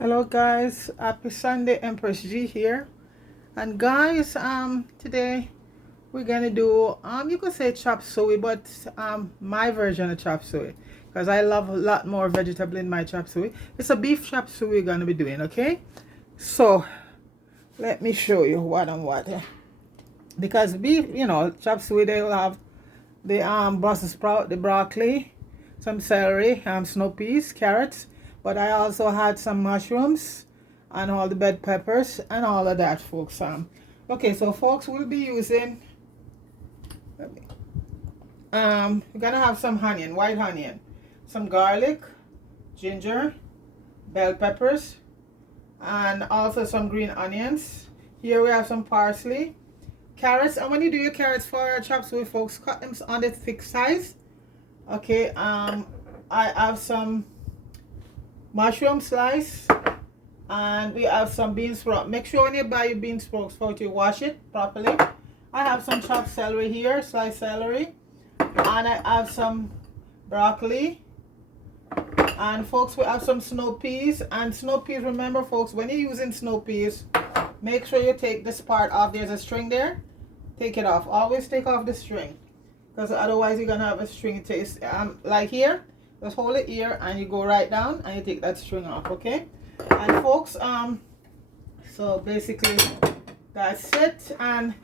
Hello guys, happy Sunday. Empress G here. And guys, today we're gonna do you could say chop suey, but my version of chop suey, because I love a lot more vegetable in my chop suey. It's a beef chop suey we're gonna be doing. Okay, so let me show you what and what. Because beef, chop suey, they will have the Brussels sprout, the broccoli, some celery, snow peas, carrots, but I also had some mushrooms and all the bell peppers and all of that, folks. Okay, so folks, we'll be using. We're gonna have some onion, white onion, some garlic, ginger, bell peppers, and also some green onions. Here we have some parsley, carrots, and when you do your carrots for chop suey, folks, cut them on the thick size. Okay, I have some mushroom slice, and we have some bean sprout. Make sure when you buy your bean sprouts, folks, you wash it properly. I have some chopped celery here, sliced celery, and I have some broccoli, and folks, we have some snow peas. And snow peas, remember folks, when you're using snow peas, make sure you take this part off. There's a string there, take it off. Always take off the string, because otherwise you're gonna have a string taste. Like here, just hold it here and you go right down and you take that string off. Okay, and folks, so basically that's it. And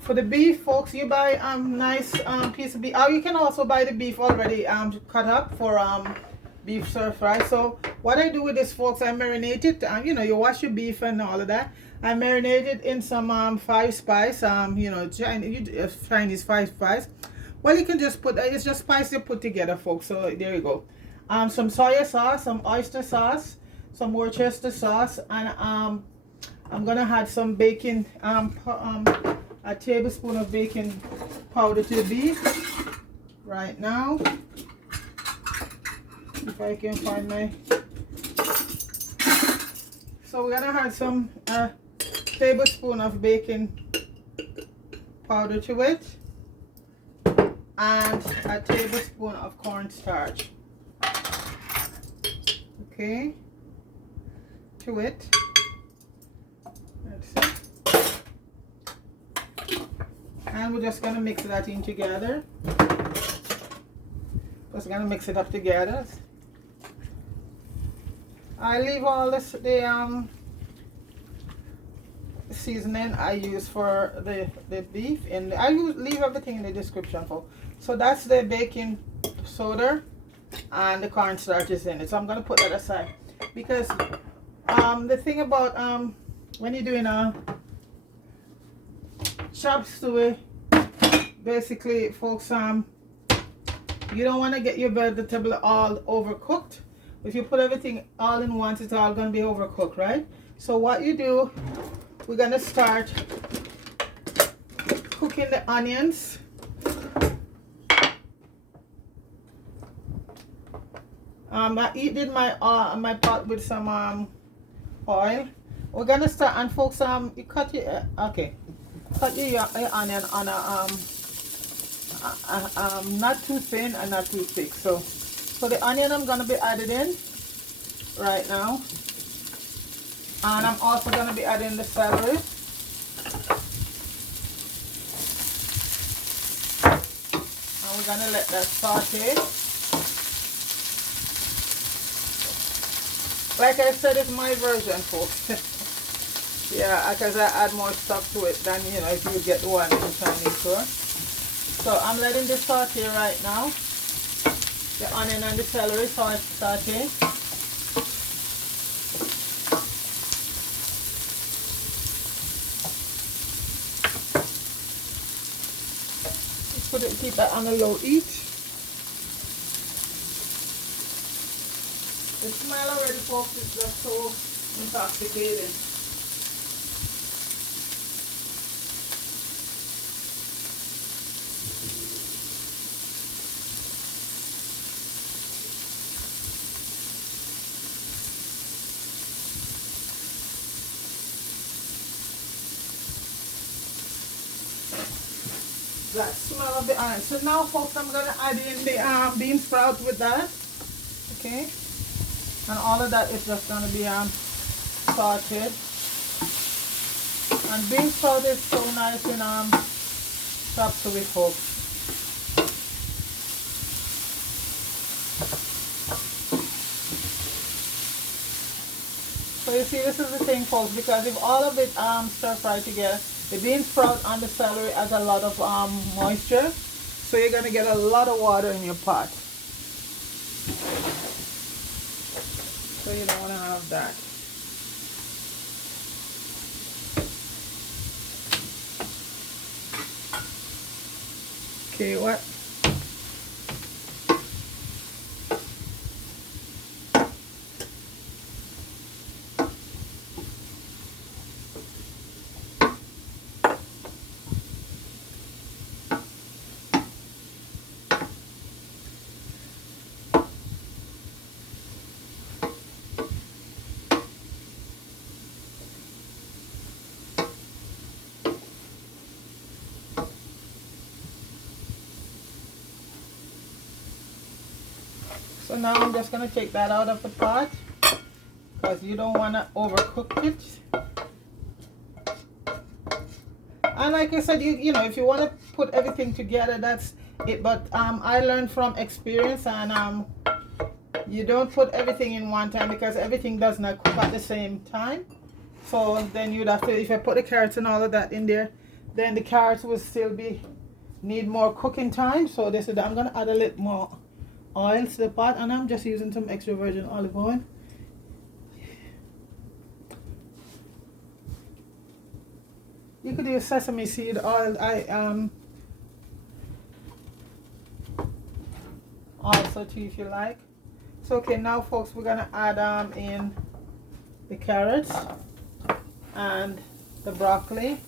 for the beef, folks, you buy nice piece of beef, or you can also buy the beef already cut up for beef stir fry. So what I do with this, folks, I marinate it. You wash your beef and all of that. I marinate it in some five spice, Chinese five spice. Well, you can just put it's just spice you put together, folks. So there you go. Some soy sauce, some oyster sauce, some Worcester sauce, and I'm gonna add some baking, a tablespoon of baking powder to the beef right now. If I can find my. So we're gonna add some tablespoon of baking powder to it, and a tablespoon of cornstarch. Okay, to it. That's it. And we're just gonna mix that in together. Just gonna mix it up together. I leave all this the seasoning I use for the beef, and leave everything in the description, folks. So that's the baking soda and the cornstarch is in it. So I'm gonna put that aside, because the thing about when you're doing a chop suey, basically, folks, you don't want to get your vegetable all overcooked. If you put everything all in once, it's all going to be overcooked, right? So what you do, we're going to start cooking the onions. I did my pot with some oil. We're going to start, and folks, you cut your cut your onion on a not too thin and not too thick. So the onion I'm gonna be added in right now, and I'm also gonna be adding the celery, and we're gonna let that saute. Like I said, it's my version, folks. Yeah, because I add more stuff to it than if you get the one in the Chinese store. So I'm letting this saute right now. The onion and the celery saute. Keep that on a low heat. The smell already, folks, is just so intoxicating. That smell of the onion. So now, folks, I'm gonna add in the bean sprout with that. Okay. And all of that is just going to be sauteed. And bean sprout is so nice in chop suey, folks. So you see, this is the thing, folks, because if all of it stir fry together, the bean sprout and the celery has a lot of moisture, so you're gonna get a lot of water in your pot. So you don't want to have that. Okay, what? So now I'm just going to take that out of the pot because you don't want to overcook it. And like I said, you know, if you want to put everything together, that's it. But I learned from experience, and you don't put everything in one time because everything does not cook at the same time. So then you'd have to, if I put the carrots and all of that in there, then the carrots will still need more cooking time. So this is, I'm going to add a little more oil to the pot, and I'm just using some extra virgin olive oil. You could use sesame seed oil. I also too, if you like. So okay, now folks, we're gonna add in the carrots and the broccoli.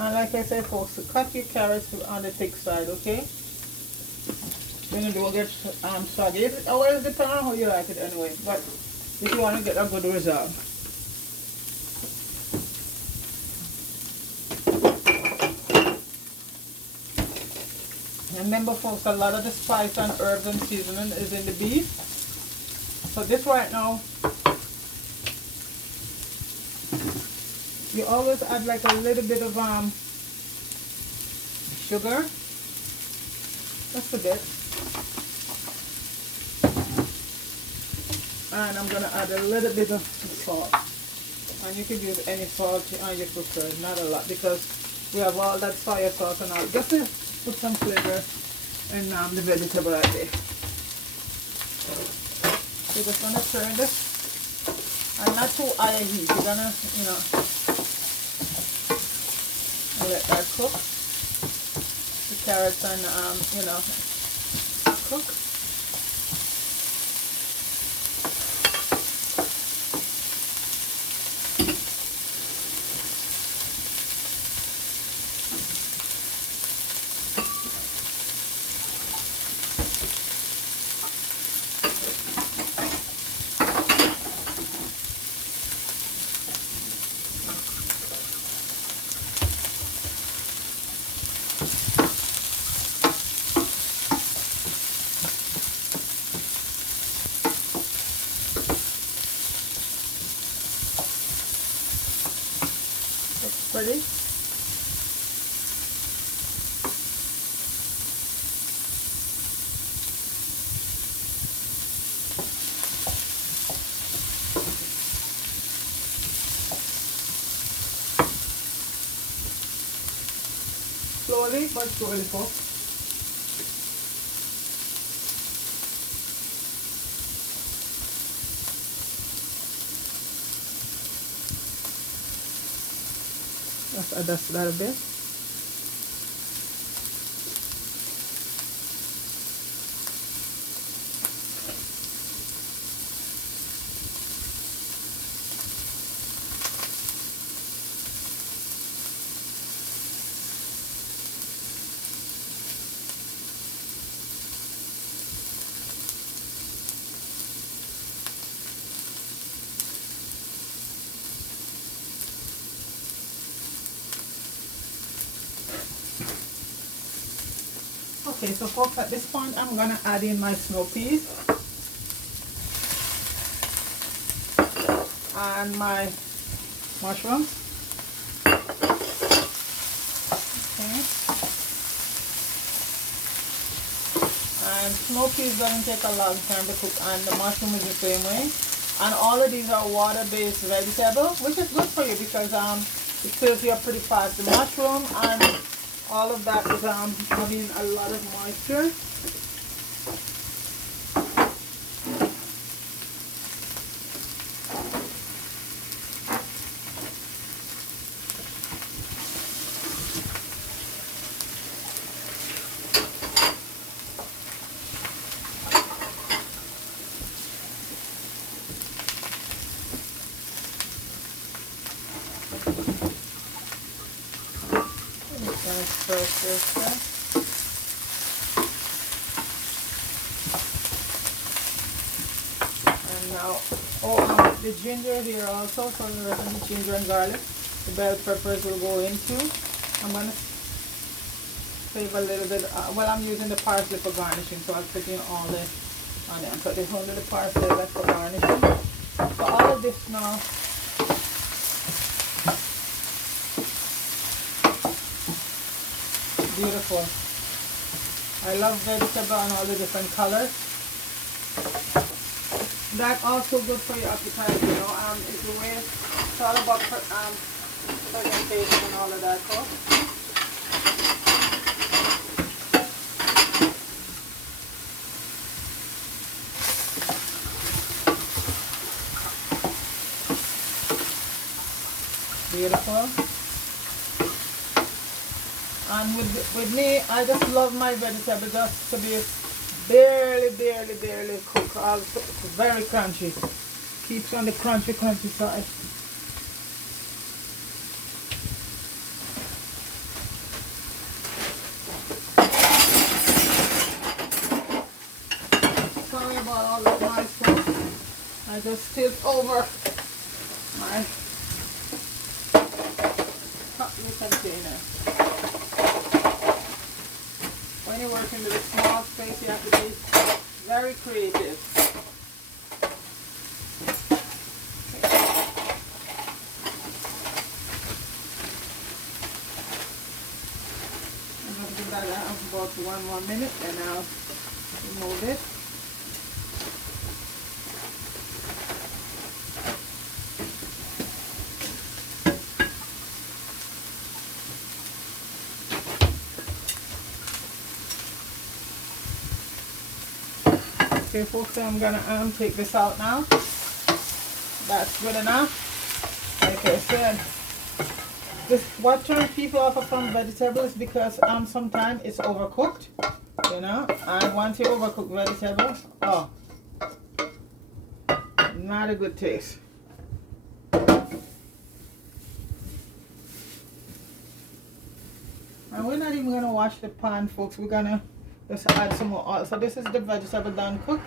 And like I said, folks, cut your carrots on the thick side, okay? When you don't get soggy, it always depends on how you like it anyway. But if you want to get a good result. Remember, folks, a lot of the spice and herbs and seasoning is in the beef. So this right now, you always add like a little bit of sugar, just a bit, and I'm gonna add a little bit of salt, and you can use any salt you prefer, not a lot, because we have all that soy sauce and all, just to put some flavor in the vegetable right there. You're just gonna turn this, and not too high heat. You're gonna, you know, let that cook. The carrots and you know, cook. Ready? Slowly but surely, folks. Let's adjust that a bit. Okay, so folks, at this point I'm gonna add in my snow peas and my mushrooms. Okay. And snow peas doesn't take a long time to cook, and the mushroom is the same way. And all of these are water-based vegetables, which is good for you because it fills you up pretty fast. The mushroom and all of that is having a lot of moisture. And now, the ginger here also, so the rest of the ginger and garlic, the bell peppers will go into. I'm going to save a little bit, well, I'm using the parsley for garnishing, so I'll put in all the onion. So this one, the parsley, that's for garnishing. So all of this now, beautiful. I love vegetable and all the different colors. That also good for your appetite, you know. It's the way it's all about presentation and all of that. So. Beautiful. And with me, I just love my vegetable just to be barely cooked. Also, it's very crunchy. Keeps on the crunchy side. Sorry about all that noise, folks. I just tipped over my cutlery container. When you work in a small space, you have to be very creative. I'm going to give that about 1 more minute and I'll remove it. Okay, folks, so I'm gonna take this out now. That's good enough. Like I said, what turns people off from vegetables because sometimes it's overcooked, you know. And once you overcook vegetables, oh, not a good taste. And we're not even gonna wash the pan, folks. We're gonna just add some more oil. So this is the vegetable done cooked.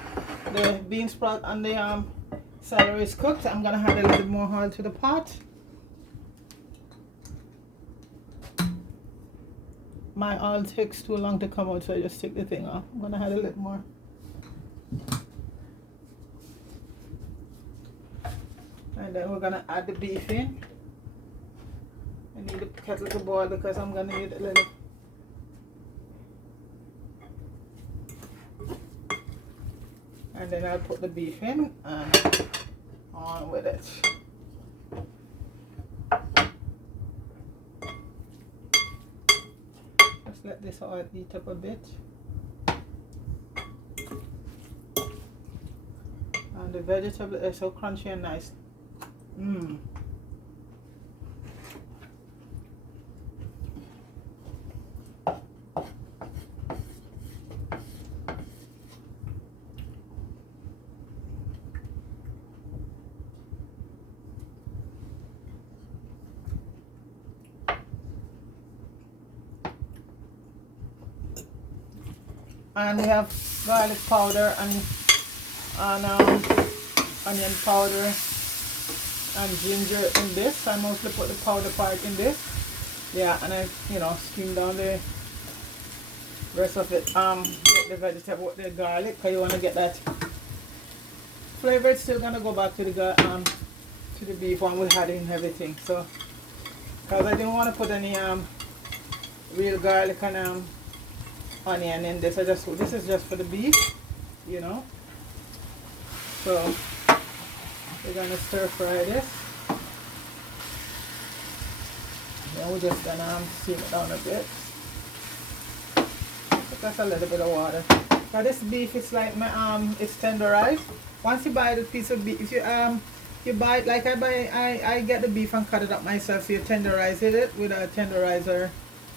The bean sprout and the celery is cooked. I'm gonna add a little more oil to the pot. My oil takes too long to come out, so I just take the thing off. I'm gonna add a little more. And then we're gonna add the beef in. I need the kettle to boil because I'm gonna need a little. And then I'll put the beef in and on with it. Just let this oil heat up a bit. And the vegetable is so crunchy and nice. Mmm. And we have garlic powder and onion powder and ginger in this. I mostly put the powder part in this. Yeah, and I, you know, steam down the rest of it, get the vegetable with the garlic, because you want to get that flavor. It's still gonna go back to the beef when we had in everything. So because I didn't want to put any real garlic and onion in this. This is just for the beef, you know. So we're gonna stir fry this. Then we're just gonna steam it down a bit. That's a little bit of water. Now this beef is like it's tenderized. Once you buy the piece of beef, if you buy it like I get the beef and cut it up myself. So you tenderize it with a tenderizer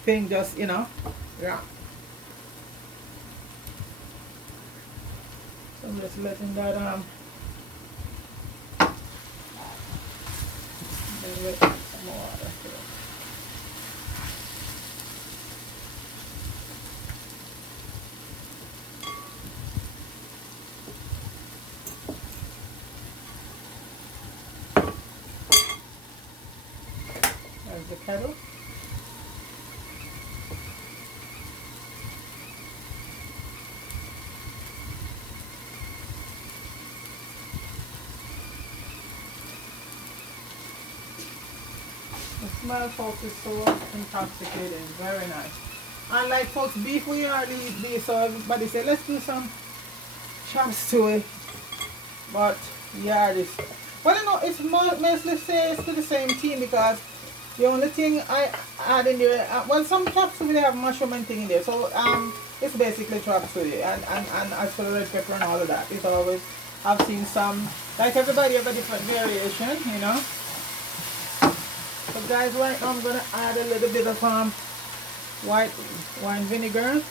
thing, just yeah. So I'm just letting that with some more water to it. There's the kettle. The smell, folks, is so intoxicating. Very nice. And like, folks, beef, we hardly eat beef, so everybody say, let's do some Chop Suey. But yeah, this. Well, you know, it's mostly says to the same team, because the only thing I add in there, well, some Chop Suey they have mushroom and thing in there, so it's basically Chop Suey. And as for the red pepper and all of that, it's always, I've seen some, like everybody have a different variation, you know. So guys, right now I'm gonna add a little bit of white wine vinegar.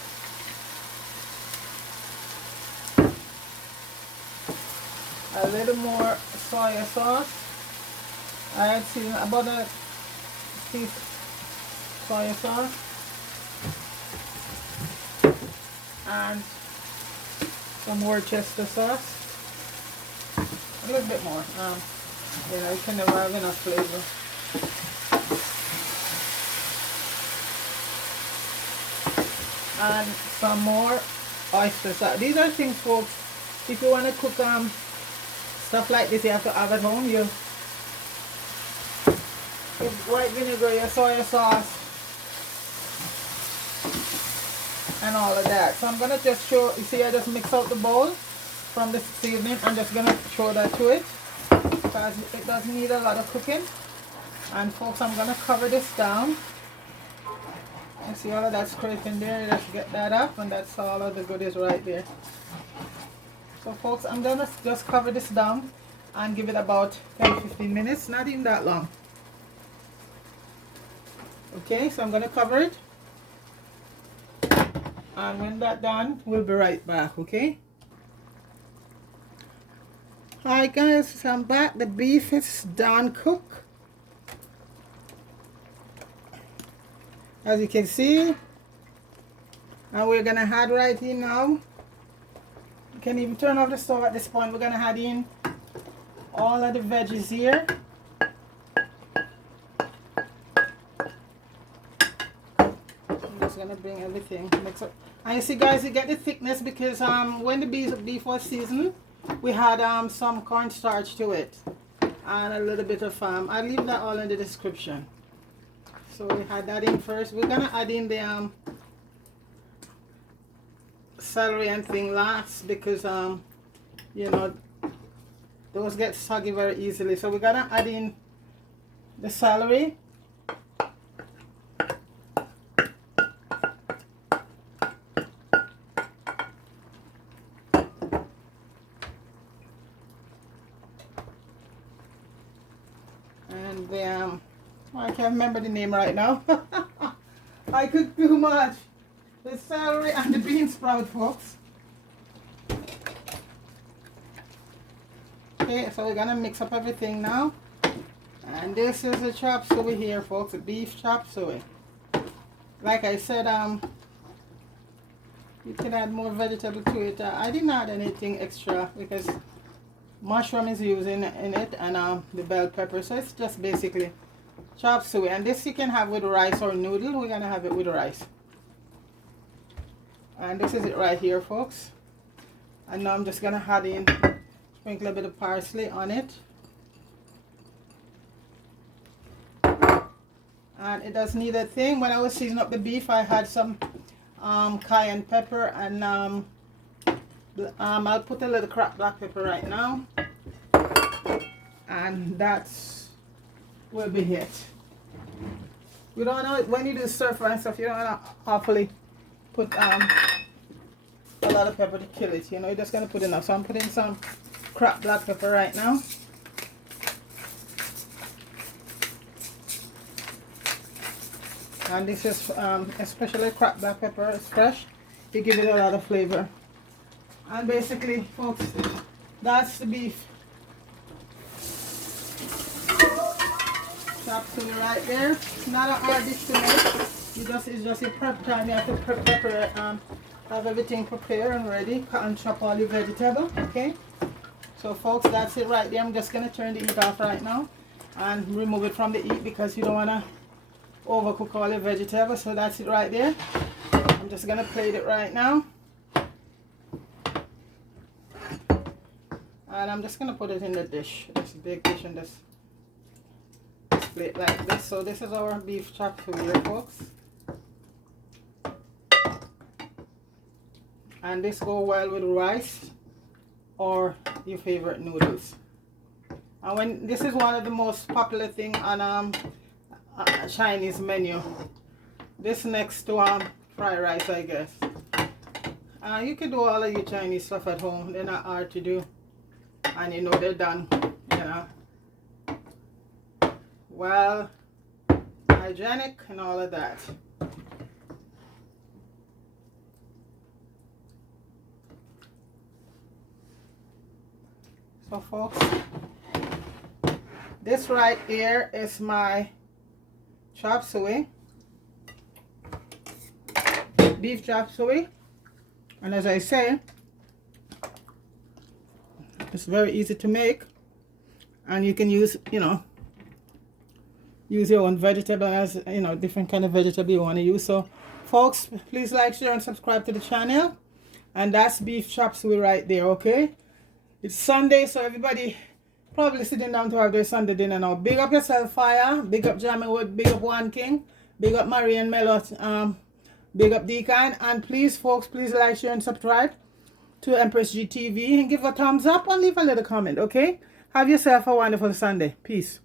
A little more soy sauce. I add about a teaspoon soy sauce and some Worcester sauce. A little bit more. You know, you can never have enough flavor. And some more oyster sauce. These are things, folks, if you want to cook stuff like this, you have to have at home. Your white vinegar, your soy sauce, and all of that. So I'm gonna just show. You see, I just mix out the bowl from the seasoning. I'm just gonna throw that to it because it doesn't need a lot of cooking. And folks, I'm gonna cover this down. You see all of that scraping there, let's get that up, and that's all of the goodies right there. So folks, I'm gonna just cover this down and give it about 10-15 minutes, not even that long. Okay, so I'm gonna cover it, and when that's done, we'll be right back. Okay. Alright guys, so I'm back. The beef is done cooked. As you can see, and we're gonna add right in now. You can even turn off the stove at this point. We're gonna add in all of the veggies here. I'm just gonna bring everything mix up. And you see, guys, you get the thickness because when the beef was seasoned, we had some cornstarch to it and a little bit of I'll leave that all in the description. So we had that in first. We're gonna add in the celery and thing last because you know, those get soggy very easily. So we're gonna add in the celery. And the I can't remember the name right now. I cook too much. The celery and the bean sprout, folks. Okay, so we're gonna mix up everything now. And this is a chop suey here, folks. A beef chop suey. Like I said, you can add more vegetable to it. I didn't add anything extra because mushroom is used in it and the bell pepper. So it's just basically chop suey, and this you can have with rice or noodle. We're gonna have it with rice. And this is it right here, folks. And now I'm just gonna add in, sprinkle a bit of parsley on it. And it does need a thing. When I was seasoning up the beef, I had some cayenne pepper, and I'll put a little cracked black pepper right now, and that's will be it. You don't know, when you do stir fry and stuff, you don't want to awfully put a lot of pepper to kill it. You know, you're just gonna put enough. So I'm putting some cracked black pepper right now. And this is especially cracked black pepper, it's fresh. It gives it a lot of flavor. And basically, folks, that's the beef chop suey right there. It's not a hard dish to make. It's just a prep time. You have to prepare, have everything prepared and ready, cut and chop all your vegetable. Okay. So, folks, that's it right there. I'm just gonna turn the heat off right now and remove it from the heat because you don't wanna overcook all the vegetables. So that's it right there. I'm just gonna plate it right now, and I'm just gonna put it in the dish, this big dish, and this plate like this. So this is our beef chop suey here, folks, and this go well with rice or your favorite noodles. And when this is one of the most popular thing on Chinese menu, this next to fried rice, I guess. You can do all of your Chinese stuff at home. They're not hard to do, and you know they're done, you know, well, hygienic and all of that. So, folks, this right here is my chop suey, beef chop suey, and as I say, it's very easy to make, and you can use, you know, use your own vegetable, as you know, different kind of vegetable you want to use. So, folks, please like, share, and subscribe to the channel. And that's beef chop suey right there. Okay, it's Sunday, so everybody probably sitting down to have their Sunday dinner now. Big up yourself, Fire. Big up Jamie Wood. Big up One King. Big up Marie and Melot. Big up Deacon. And please, folks, please like, share, and subscribe to Empress GTV. And give a thumbs up and leave a little comment, okay? Have yourself a wonderful Sunday. Peace.